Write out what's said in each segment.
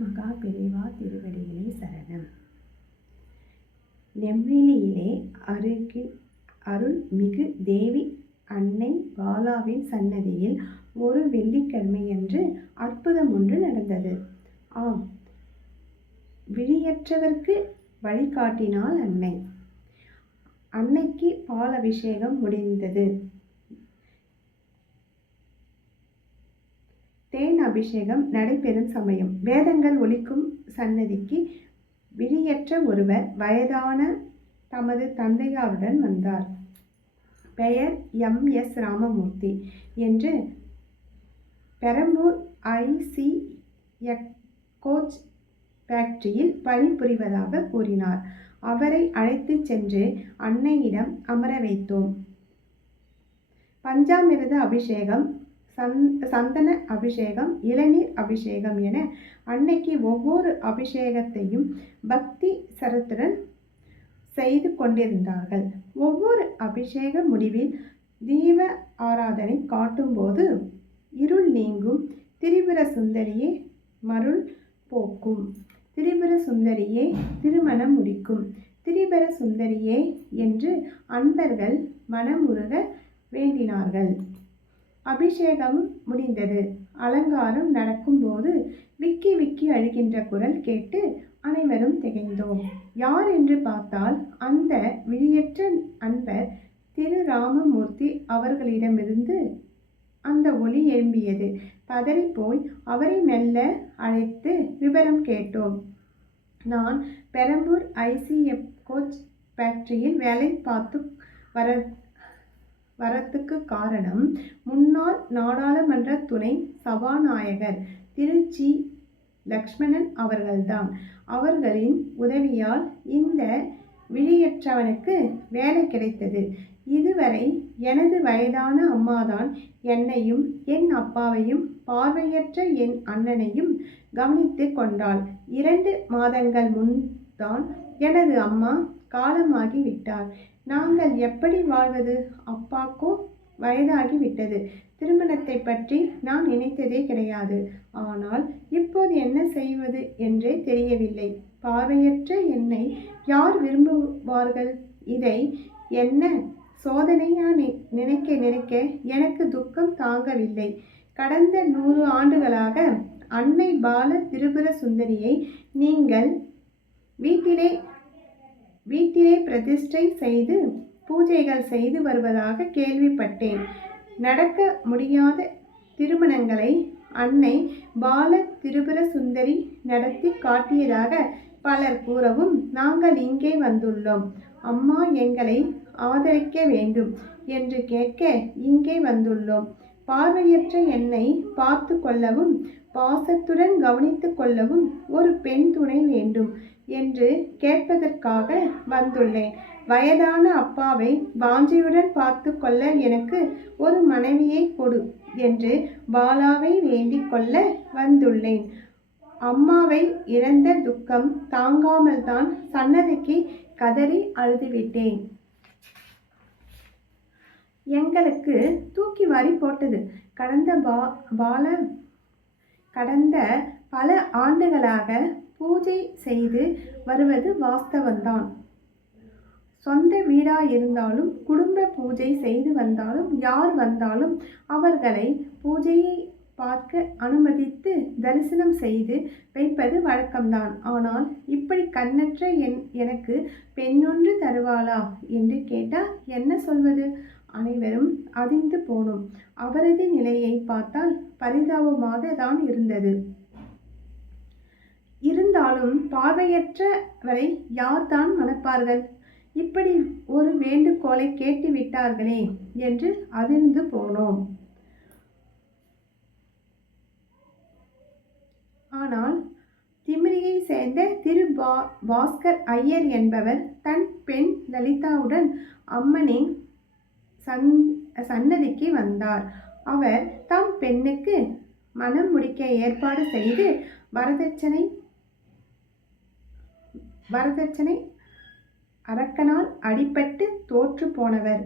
மகா பெரிவா திருவடிகளே சரணம். நெம்மிலியிலே அருள்மிகு தேவி அன்னை பாலாவின் சன்னதியில் ஒரு வெள்ளிக்கிழமையன்று அற்புதம் ஒன்று நடந்தது. ஆம், விழியற்றவர்க்கு வழிகாட்டினாள் அன்னை. அன்னைக்கு பால் அபிஷேகம் முடிந்தது. தேன் அபிஷேகம் நடைபெறும் சமயம். வேதங்கள் ஒலிக்கும் சன்னதிக்கு விழியற்ற ஒருவர் வயதான தமது தந்தையாருடன் வந்தார். பெயர் MS ராமமூர்த்தி என்று பெரம்பூர் கோச் ஃபேக்டரியில் பணிபுரிவதாக கூறினார். அவரை அழைத்து சென்று அன்னையிடம் அமர வைத்தோம். பஞ்சாமிர்த அபிஷேகம், சந்தன அபிஷேகம், இளநீர் அபிஷேகம் என அன்னைக்கு ஒவ்வொரு அபிஷேகத்தையும் பக்தி சரத்துடன் செய்து கொண்டிருந்தார்கள். ஒவ்வொரு அபிஷேக முடிவில் தீப ஆராதனை காட்டும்போது இருள் நீங்கும், திரிபுர சுந்தரியே மருள் போக்கும், திரிபுர சுந்தரியே திருமணம் முடிக்கும், திரிபுர சுந்தரியே என்று அன்பர்கள் மனமுருக வேண்டினார்கள். அபிஷேகம் முடிந்தது. அலங்காரம் நடக்கும்போது விக்கி விக்கி அழுகின்ற குரல் கேட்டு அனைவரும் திகைந்தோம். யார் என்று பார்த்தால் அந்த விழியற்ற அன்பர் திரு ராமமூர்த்தி அவர்களிடமிருந்து அந்த ஒலி எழும்பியது. பதறிப்போய் அவரை மெல்ல அழைத்து விவரம் கேட்டோம். நான் பெரம்பூர் கோச் ஃபேக்டரியில் வேலை பார்த்து வரத்துக்கு காரணம் முன்னாள் நாடாளுமன்ற துணை சபாநாயகர் திரு ஜி. லக்ஷ்மணன் அவர்கள்தான். அவர்களின் உதவியால் இந்த விழியற்றவனுக்கு வேலை கிடைத்தது. இதுவரை எனது வயதான அம்மாதான் என்னையும் என் அப்பாவையும் பார்வையற்ற என் அண்ணனையும் கவனித்து கொண்டாள். 2 மாதங்கள் முன்தான் எனது அம்மா காலமாகி விட்டார். நாங்கள் எப்படி வாழ்வது? அப்பாக்கோ வயதாகிவிட்டது. திருமணத்தை பற்றி நான் நினைத்ததே கிடையாது. ஆனால் இப்போது என்ன செய்வது என்றே தெரியவில்லை. பார்வையற்ற என்னை யார் விரும்புவார்கள்? இதை என்ன சோதனையா நினைக்க எனக்கு துக்கம் தாங்கவில்லை. கடந்த 100 ஆண்டுகளாக அன்னை பால திரிபுர சுந்தரியை நீங்கள் வீட்டிலே பிரதிஷ்டை செய்து பூஜைகள் செய்து வருவதாக கேள்விப்பட்டேன். நடக்க முடியாத திருமணங்களை அன்னை பால திரிபுர சுந்தரி நடத்தி காட்டியதாக பலர் கூறவும் நாங்கள் இங்கே வந்துள்ளோம். அம்மா எங்களை ஆதரிக்க வேண்டும் என்று கேட்க இங்கே வந்துள்ளோம். பார்வையற்ற என்னை பார்த்து கொள்ளவும் பாசத்துடன் கவனித்து கொள்ளவும் ஒரு பெண் துணை வேண்டும் என்று கேட்பதற்காக வந்துள்ளேன். வயதான அப்பாவை வாஞ்சையுடன் பார்த்து கொள்ள எனக்கு ஒரு மனைவியை கொடு என்று பாலாவை வேண்டிக் கொள்ள வந்துள்ளேன். அம்மாவை இழந்த துக்கம் தாங்காமல் தான் சன்னதிக்கு கதறி அழுதுவிட்டேன். எங்களுக்கு தூக்கி வாரி போட்டது. கடந்த பல ஆண்டுகளாக பூஜை செய்து வருவது வாஸ்தவம்தான். சொந்த வீடாயிருந்தாலும் குடும்ப பூஜை செய்து வந்தாலும் யார் வந்தாலும் அவர்களை பூஜையை பார்க்க அனுமதித்து தரிசனம் செய்து வைப்பது வழக்கம்தான். ஆனால் இப்படி கண்ணற்ற எனக்கு பெண்ணொன்று தருவாளா என்று கேட்டால் என்ன சொல்வது? அனைவரும் அதிர்ந்து போனோம். அவரது நிலையை பார்த்தால் பரிதாபமாக தான் இருந்தது. இருந்தாலும் பார்வையற்றவரை யார்தான் மணப்பார்கள்? இப்படி ஒரு வேண்டுகோளை கேட்டு விட்டார்களே என்று அதிர்ந்து போனோம். ஆனால் திமிரியை சேர்ந்த திரு பாஸ்கர் ஐயர் என்பவர் தன் பெண் லலிதாவுடன் அம்மனின் சன்னதிக்கு வந்தார். அவர் தம் பெண்ணுக்கு மனம் முடிக்க ஏற்பாடு செய்து வரதட்சணை அரக்கனால் அடிபட்டு தோற்று போனவர்.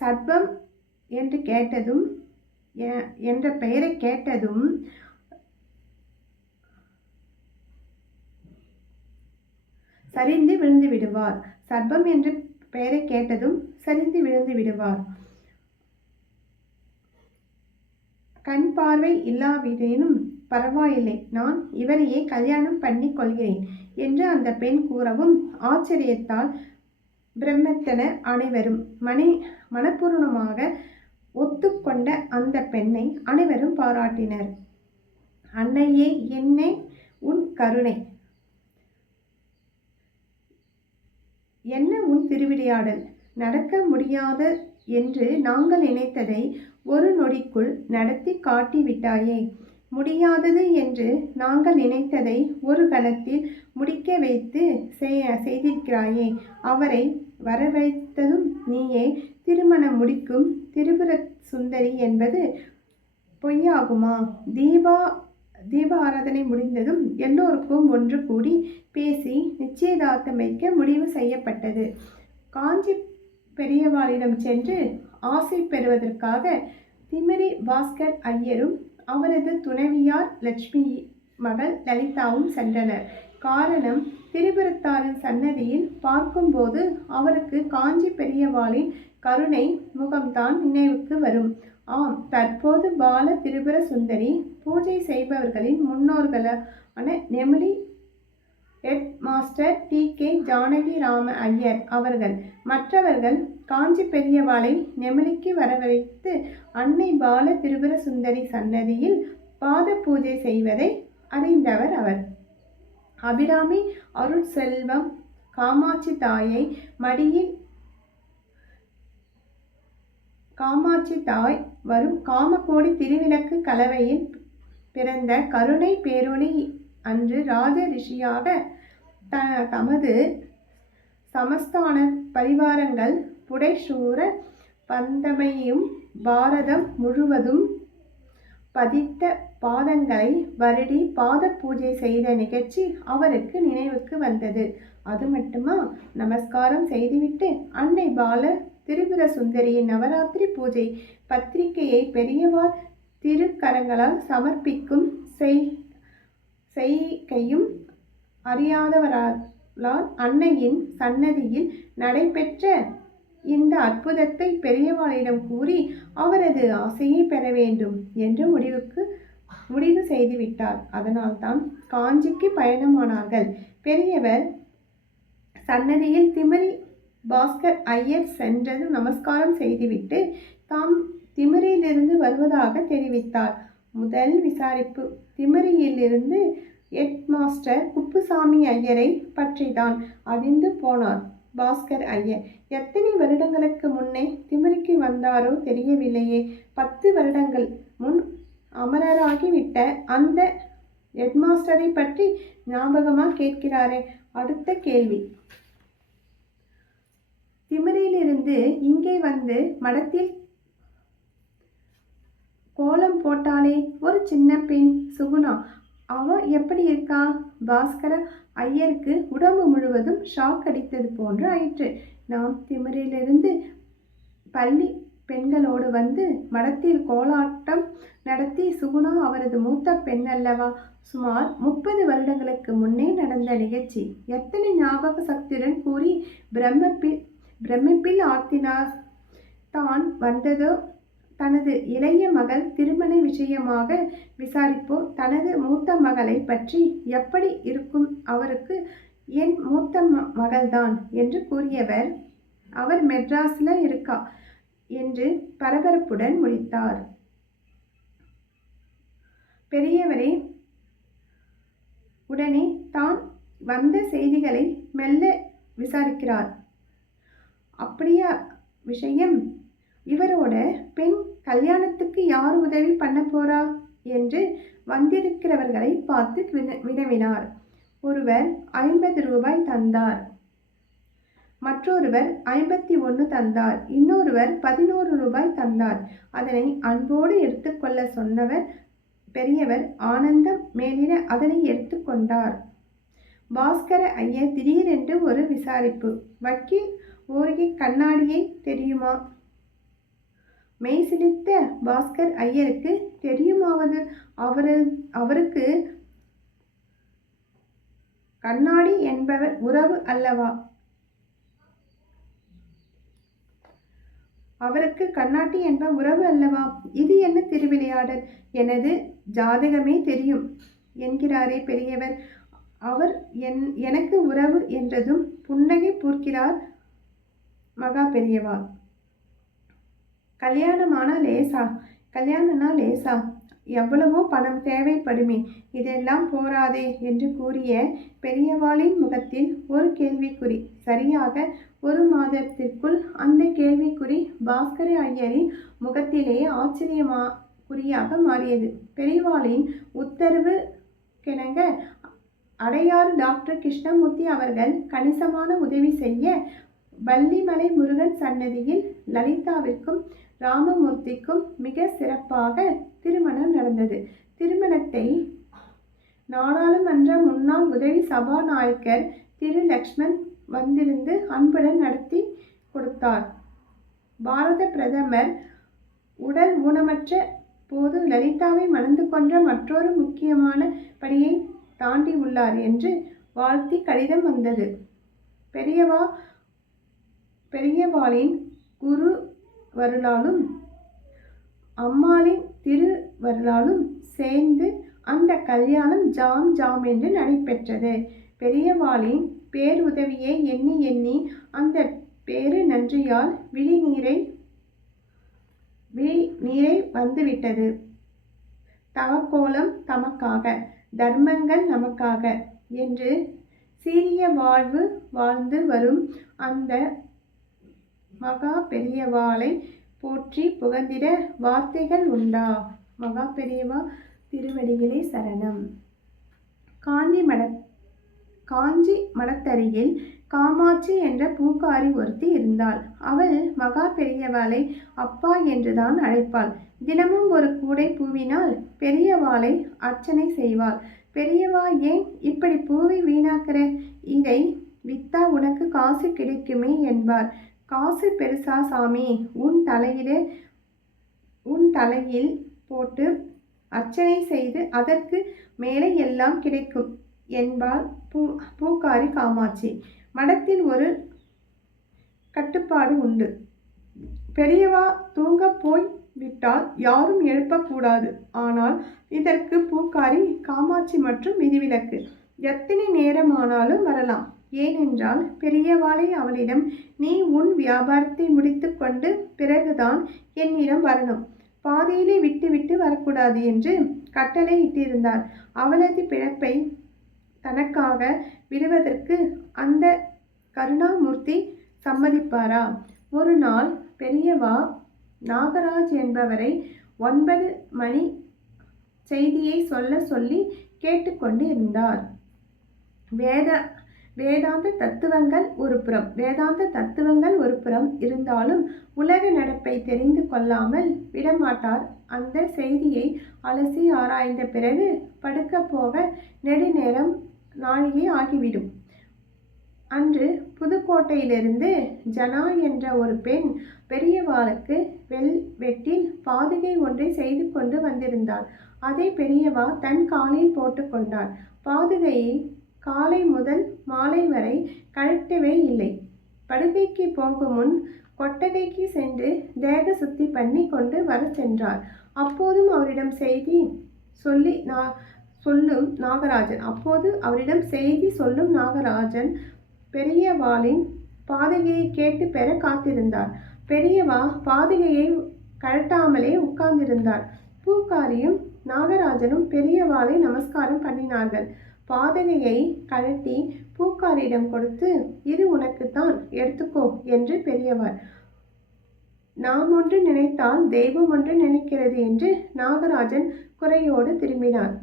சர்ப்பம் என்று கேட்டதும் என்ற பெயரை கேட்டதும் சரிந்து விழுந்து விடுவார். சர்ப்பம் என்ற பெயரை கேட்டதும் சரிந்து விழுந்து விடுவார். கண் பார்வை இல்லாவிடனும் பரவாயில்லை, நான் இவரையே கல்யாணம் பண்ணி கொள்கிறேன் என்று அந்த பெண் கூறவும் ஆச்சரியத்தால் பிரம்மத்தனர் அனைவரும் மனப்பூர்வமாக ஒத்துக்கொண்ட அந்த பெண்ணை அனைவரும் பாராட்டினர். அன்னையே, என்னை உன் கருணை, என்ன உன் திருவிளையாடல், நடக்க முடியாத என்று நாங்கள் நினைத்ததை ஒரு நொடிக்குள் நடத்தி காட்டிவிட்டாயே. முடியாதது என்று நாங்கள் நினைத்ததை ஒரு கணத்தில் முடிக்க வைத்து செய்திருக்கிறாயே. அவரை வரவைத்ததும் நீயே. திருமணம் முடிக்கும் திரிபுர சுந்தரி என்பது பொய்யாகுமா? தீப ஆராதனை முடிந்ததும் எல்லோருக்கும் ஒன்று கூடி பேசி நிச்சயதார்த்தம் வைக்க முடிவு செய்யப்பட்டது. காஞ்சி பெரியவாளிடம் சென்று ஆசை பெறுவதற்காக திமிரி பாஸ்கர் ஐயரும் அவரது துணைவியார் லட்சுமி மகள் லலிதாவும் சென்றனர். காரணம், திரிபுரத்தாரின் சன்னதியில் பார்க்கும்போது அவருக்கு காஞ்சி பெரியவாளின் கருணை முகம்தான் நினைவுக்கு வரும். ஆம், தற்போது பால திரிபுர சுந்தரி பூஜை செய்பவர்களின் முன்னோர்களான Nemili head master T K. Janaki Rama Iyer அவர்கள். மற்றவர்கள் காஞ்சி பெரியவாளை நெமிலிக்கு வரவழைத்து அன்னை பால திரிபுர சுந்தரி சன்னதியில் பாத பூஜை செய்வதை அறிந்தவர் அவர். அபிராமி அருள் செல்வம் காமாட்சி தாயை மடியில் காமாட்சி தாய் வரும் காமகோடி திருவிளக்கு கலவையில் பிறந்த கருணை பேரொளி அன்று ராஜ ரிஷியாக தமது சமஸ்தான பரிவாரங்கள் புடைசூர பந்தமையும் பாரதம் முழுவதும் பதித்த பாதங்களை வருடி பாத பூஜை செய்த நிகழ்ச்சி அவருக்கு நினைவுக்கு வந்தது. அது மட்டுமா, நமஸ்காரம் செய்துவிட்டு அன்னை பால திரிபுர சுந்தரியின் நவராத்திரி பூஜை பத்திரிகையை பெரியவாள் திருக்கரங்களால் சமர்ப்பிக்கும் செய்கையும் அறியாதவரால் அன்னையின் சன்னதியில் நடைபெற்ற இந்த அற்புதத்தை பெரியவாளிடம் கூறி அவரது ஆசையை பெற வேண்டும் என்று முடிவு செய்துவிட்டார். அதனால்தான் காஞ்சிக்கு பயணமானார்கள். பெரியவர் சன்னதியில் திமிரி பாஸ்கர் ஐயர் சென்றது நமஸ்காரம் செய்துவிட்டு தாம் திமிரியிலிருந்து வருவதாக தெரிவித்தார். முதல் விசாரிப்பு திமிரியிலிருந்து ஹெட் மாஸ்டர் குப்புசாமி ஐயரை பற்றிதான். அறிந்து போனார் பாஸ்கர் ஐயர். எத்தனை வருடங்களுக்கு முன்னே திமிரிக்கு வந்தாரோ தெரியவில்லையே. 10 வருடங்கள் முன் அமரராகிவிட்ட அந்த ஹெட்மாஸ்டரை பற்றி ஞாபகமா கேட்கிறாரே. அடுத்த கேள்வி, திமிரியிலிருந்து இங்கே வந்து மடத்தில் கோலம் போட்டாலே ஒரு சின்ன பெண் சுகுணா, அவ எப்படி இருக்கா? பாஸ்கர ஐயருக்கு உடம்பு முழுவதும் ஷாக் அடித்தது போன்று ஆயிற்று. நாம் திமிரிலிருந்து பள்ளி பெண்களோடு வந்து மடத்தில் கோலாட்டம் நடத்தி சுகுணா அவரது மூத்த பெண் அல்லவா? சுமார் 30 வருடங்களுக்கு முன்னே நடந்த நிகழ்ச்சி. எத்தனை ஞாபக சக்தியுடன் கூறி பிரமிப்பில் ஆர்த்தினார். தான் வந்ததோ தனது இளைய மகள் திருமண விஷயமாக விசாரிப்போ தனது மூத்த மகளை பற்றி எப்படி இருக்கும் அவருக்கு? என் மூத்த மகள்தான் என்று கூறியவர் அவர் மெட்ராஸ்ல இருக்கா என்று பரபரப்புடன் முடித்தார். பெரியவரே உடனே தான் வந்த செய்திகளை மெல்ல விசாரிக்கிறார். அப்படியா விஷயம்? இவரோட பெண் கல்யாணத்துக்கு யார் உதவி பண்ண போறா என்று வந்திருக்கிறவர்களை பார்த்து வினவினார். ஒருவர் 50 ரூபாய் தந்தார், மற்றொருவர் 51 தந்தார், இன்னொருவர் 11 ரூபாய் தந்தார். அதனை அன்போடு எடுத்துக்கொள்ள சொன்னவர் பெரியவர் ஆனந்தம் மேலிட அதனை எடுத்துக்கொண்டார். பாஸ்கர ஐயர் திடீரென்று ஒரு விசாரிப்பு. வக்கீல் ஓரிகை கண்ணாடியை தெரியுமா? மெய்சிலிர்த்த பாஸ்கர் ஐயருக்கு தெரியுமாவது அவருக்கு கண்ணாடி என்பவர் உறவு அல்லவா? அவருக்கு கண்ணாடி என்ப உறவு அல்லவா? இது என்ன திருவிளையாடல்? எனது ஜாதகமே தெரியும் என்கிறாரே பெரியவர். அவர் எனக்கு உறவு என்றதும் புன்னகை பூர்க்கிறார் மகா பெரியவா. கல்யாணம்னா லேசா, எவ்வளவோ பணம் தேவைப்படுமே, இதெல்லாம் போராதே என்று கூறிய பெரியவாளின் முகத்தில் ஒரு கேள்விக்குறி. சரியாக 1 மாதத்திற்குள் அந்த கேள்விக்குறி பாஸ்கர ஐயரின் முகத்திலே குறியாக மாறியது. பெரியவாளின் உத்தரவுக்கெனங்க அடையாறு டாக்டர் கிருஷ்ணமூர்த்தி அவர்கள் கணிசமான உதவி செய்ய வள்ளிமலை முருகன் சன்னதியில் லலிதாவிற்கும் ராமமூர்த்திக்கும் மிக சிறப்பாக திருமணம் நடந்தது. திருமணத்தை நாடாளுமன்ற முன்னாள் உதவி சபாநாயகர் திரு லக்ஷ்மண் வந்திருந்து அன்புடன் நடத்தி கொடுத்தார். பாரத பிரதமர் உடல் ஊனமற்ற போது லலிதாவை மணந்து கொன்ற மற்றொரு முக்கியமான படியை தாண்டி உள்ளார் என்று வாழ்த்தி கடிதம் வந்தது. பெரியவாளின் குரு வருளாலும் அம்மாளின் திருவருளாலும் சேர்ந்து அந்த கல்யாணம் ஜாம் என்று நடைபெற்றது. பெரியவாளின் பேருதவியை எண்ணி எண்ணி அந்த பேரு நன்றியால் விழி நீரை வந்துவிட்டது. தவக்கோலம் தமக்காக, தர்மங்கள் நமக்காக என்று சீரிய வாழ்வு வாழ்ந்து வரும் அந்த மகா பெரியவாளை போற்றி புகழ்ந்திட வார்த்தைகள் உண்டா? மகா பெரியவா திருவடிகளே சரணம். காஞ்சி மடத்தருகில் காமாட்சி என்ற பூக்காரி ஒருத்தி இருந்தாள். அவள் மகா பெரியவாளை அப்பா என்றுதான் அழைப்பாள். தினமும் ஒரு கூடை பூவினால் பெரியவாளை அர்ச்சனை செய்வாள். பெரியவா, ஏன் இப்படி பூவை வீணாக்கிற? இதை வித்தா உனக்கு காசு கிடைக்குமே என்பார். காசு பெருசா சாமி? உன் தலையில் போட்டு அர்ச்சனை செய்து அதற்கு மேலே எல்லாம் கிடைக்கும் என்பாள் பூக்காரி காமாட்சி. மடத்தில் ஒரு கட்டுப்பாடு உண்டு. பெரியவா தூங்க போய் விட்டால் யாரும் எழுப்பக்கூடாது. ஆனால் இதற்கு பூக்காரி காமாட்சி மற்றும் விதிவிலக்கு. எத்தனை நேரமானாலும் வரலாம். ஏனென்றால் பெரியவாளை அவளிடம், நீ உன் வியாபாரத்தை முடித்து கொண்டு பிறகுதான் என்னிடம் வரணும், பாதியிலே விட்டு வரக்கூடாது என்று கட்டளை இட்டிருந்தார். அவளது பிழப்பை தனக்காக விடுவதற்கு அந்த கருணாமூர்த்தி சம்மதிப்பாரா? ஒரு நாள் பெரியவா நாகராஜ் என்பவரை 9 மணி செய்தியை சொல்லி கேட்டுக்கொண்டு இருந்தார். வேதாந்த தத்துவங்கள் ஒரு புறம் இருந்தாலும் உலக நடப்பை தெரிந்து கொள்ளாமல் விடமாட்டார். அந்த செய்தியை அலசி ஆராய்ந்த பிறகு படுக்க போக நெடுநேரம் நாழிகை ஆகிவிடும். அன்று புதுக்கோட்டையிலிருந்து ஜனா என்ற ஒரு பெண் பெரியவாளுக்கு வெல்வெட்டில் பாதுகை ஒன்றை செய்து கொண்டு வந்திருந்தாள். அதை பெரியவா தன் காலில் போட்டுக்கொண்டார். பாதுகையை காலை முதல் மாலை வரை கழட்டவே இல்லை. படுக்கைக்கு போகும் முன் கொட்டகைக்கு சென்று தேக சுத்தி பண்ணி கொண்டு வர சென்றார். அப்போதும் அவரிடம் செய்தி சொல்லும் நாகராஜன் பெரியவாளின் பாதுகையை கேட்டு பெற காத்திருந்தார். பெரியவா பாதுகையை கழட்டாமலே உட்கார்ந்திருந்தார். பூக்காரியும் நாகராஜனும் பெரியவாளை நமஸ்காரம் பண்ணினார்கள். பாதுகையை கழட்டி பூக்காரியிடம் கொடுத்து, இது உனக்குத்தான், எடுத்துக்கோ என்று பெரியவர். நாம் ஒன்று நினைத்தால் தெய்வம் ஒன்று நினைக்கிறது என்று நாகராஜன் குறையோடு திரும்பினார்.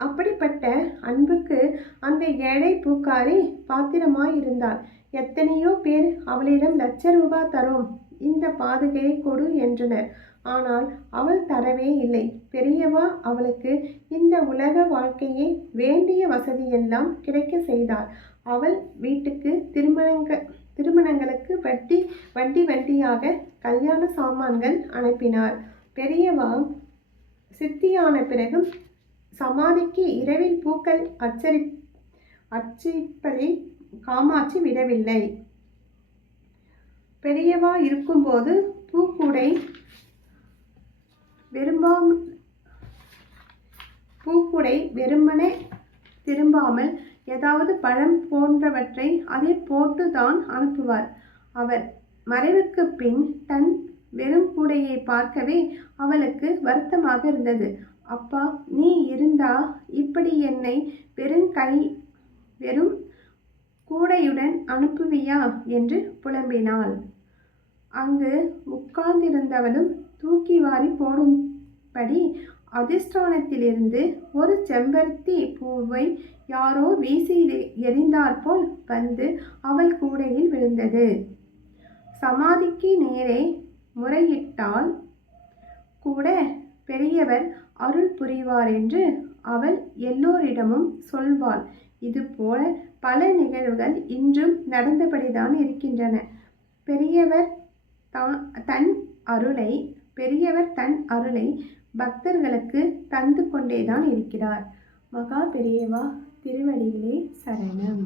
அப்படிப்பட்ட அன்புக்கு அந்த ஏழை பூக்காரி பாத்திரமாயிருந்தாள். எத்தனையோ பேர் அவளிடம் ₹1,00,000 தரோம், இந்த பாதுகையை கொடு என்றனர். ஆனால் அவள் தரவே இல்லை. பெரியவா அவளுக்கு இந்த உலக வாழ்க்கையை வேண்டிய வசதியெல்லாம் கிடைக்க செய்தார். அவள் வீட்டுக்கு திருமணங்களுக்கு வண்டி வண்டியாக கல்யாண சாமான்கள் அனுப்பினார். பெரியவா சித்தியான பிறகும் சமாதிக்கு இரவில் பூக்கள் அர்ச்சிப்பதை காமாட்சி விடவில்லை. பெரியவா இருக்கும்போது பூக்கூடை வெறுமனே திரும்பாமல் ஏதாவது பழம் போன்றவற்றை அதில் போட்டு தான் அனுப்புவார். அவர் மறைவுக்கு பின் தன் வெறும் கூடையை பார்க்கவே அவளுக்கு வருத்தமாக இருந்தது. அப்பா, நீ இருந்தா இப்படி என்னை வெறும் கூடையுடன் அனுப்புவியா என்று புலம்பினாள். அங்கு உட்கார்ந்திருந்தவளும் தூக்கி வாரி போடும்படி அதிஷ்டானத்திலிருந்து ஒரு செம்பருத்தி பூவை யாரோ வீசி எறிந்தாற்போல் வந்து அவள் கூடையில் விழுந்தது. சமாதிக்கு நேரே முறையிட்டால் கூட பெரியவர் அருள் புரிவார் என்று அவள் எல்லோரிடமும் சொல்வாள். இதுபோல பல நிகழ்வுகள் இன்றும் நடந்தபடிதான் இருக்கின்றன. பெரியவர் தன் அருளை பக்தர்களுக்கு தந்து கொண்டேதான் இருக்கிறார். மகா பெரியவா திருவடிகளே சரணம்.